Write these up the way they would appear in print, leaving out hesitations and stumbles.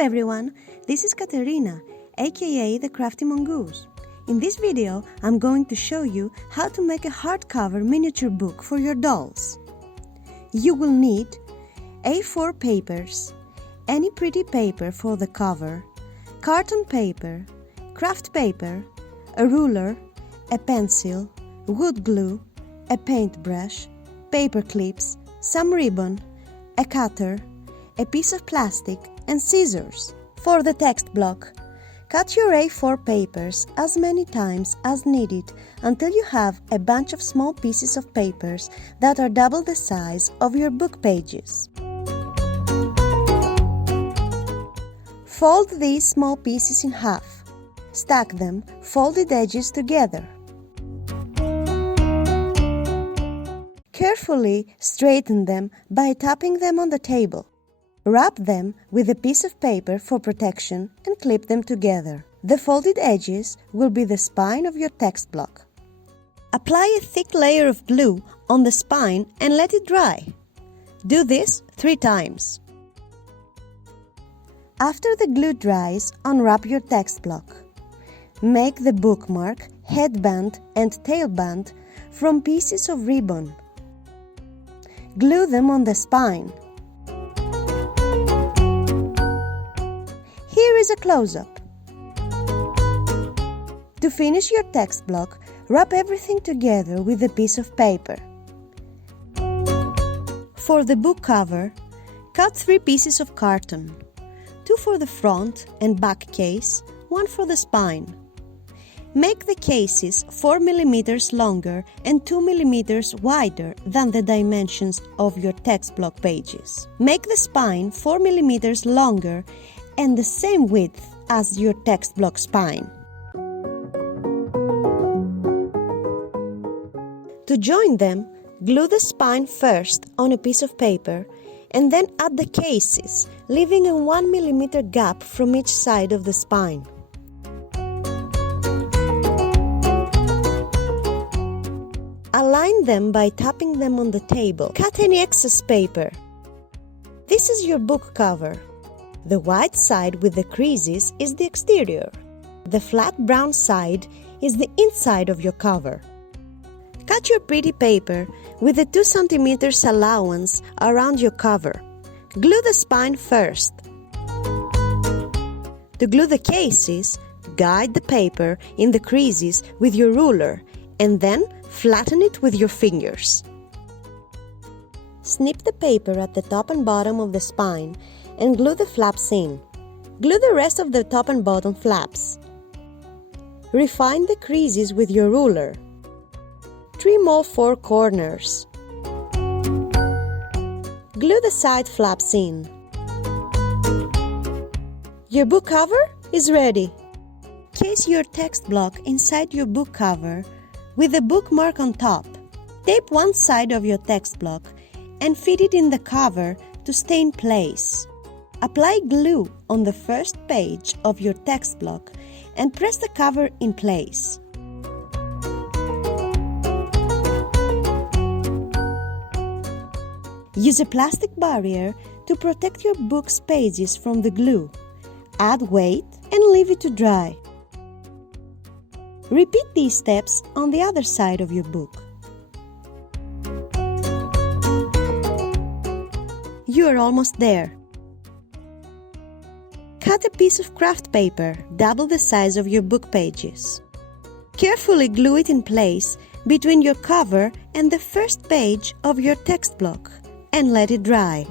everyone, this is Katerina, aka the Crafty Mongoose. In this video, I'm going to show you how to make a hardcover miniature book for your dolls. You will need A4 papers, any pretty paper for the cover, carton paper, craft paper, a ruler, a pencil, wood glue, a paintbrush, paper clips, some ribbon, a cutter, a piece of plastic and scissors. For the text block, cut your A4 papers as many times as needed until you have a bunch of small pieces of papers that are double the size of your book pages. Fold these small pieces in half. Stack them, folded edges together. Carefully straighten them by tapping them on the table. Wrap them with a piece of paper for protection and clip them together. The folded edges will be the spine of your text block. Apply a thick layer of glue on the spine and let it dry. Do this 3 times. After the glue dries, unwrap your text block. Make the bookmark, headband and tailband from pieces of ribbon. Glue them on the spine. Here is a close-up. To finish your text block, wrap everything together with a piece of paper. For the book cover, cut 3 pieces of carton, 2 for the front and back case, 1 for the spine. Make the cases 4 mm longer and 2 mm wider than the dimensions of your text block pages. Make the spine 4 mm longer and the same width as your text block spine. To join them, glue the spine first on a piece of paper and then add the cases, leaving a 1 mm gap from each side of the spine. Align them by tapping them on the table. Cut any excess paper. This is your book cover. The white side with the creases is the exterior. The flat brown side is the inside of your cover. Cut your pretty paper with a 2 cm allowance around your cover. Glue the spine first. To glue the cases, guide the paper in the creases with your ruler and then flatten it with your fingers. Snip the paper at the top and bottom of the spine and glue the flaps in. Glue the rest of the top and bottom flaps. Refine the creases with your ruler. Trim all 4 corners. Glue the side flaps in. Your book cover is ready. Case your text block inside your book cover with a bookmark on top. Tape one side of your text block and fit it in the cover to stay in place. Apply glue on the first page of your text block and press the cover in place. Use a plastic barrier to protect your book's pages from the glue. Add weight and leave it to dry. Repeat these steps on the other side of your book. You are almost there. Cut a piece of craft paper, double the size of your book pages. Carefully glue it in place between your cover and the first page of your text block and let it dry.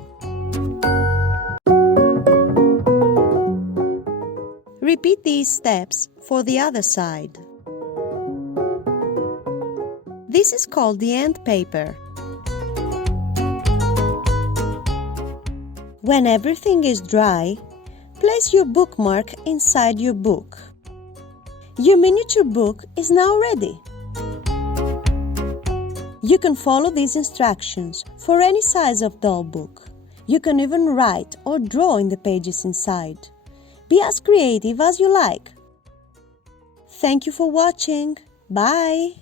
Repeat these steps for the other side. This is called the end paper. When everything is dry, place your bookmark inside your book. Your miniature book is now ready. You can follow these instructions for any size of doll book. You can even write or draw in the pages inside. Be as creative as you like. Thank you for watching. Bye!